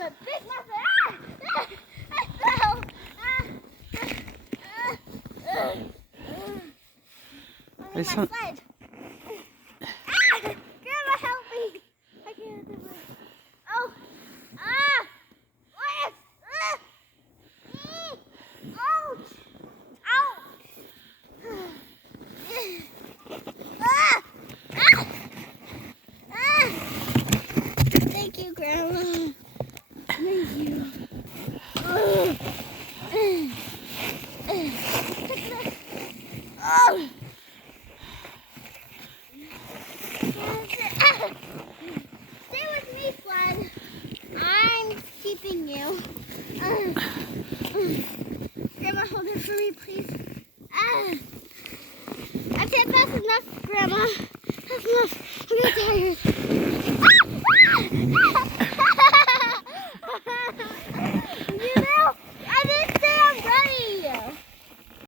I'm a big muffin. I fell. I need my sled. Grandma, help me. I can't do it. Oh. What? Ouch. Thank you, Grandma. Thank you. Stay with me, sled. I'm keeping you. Grandma, hold it for me, please. I can't fast enough, Grandma. That's enough. I'm getting tired.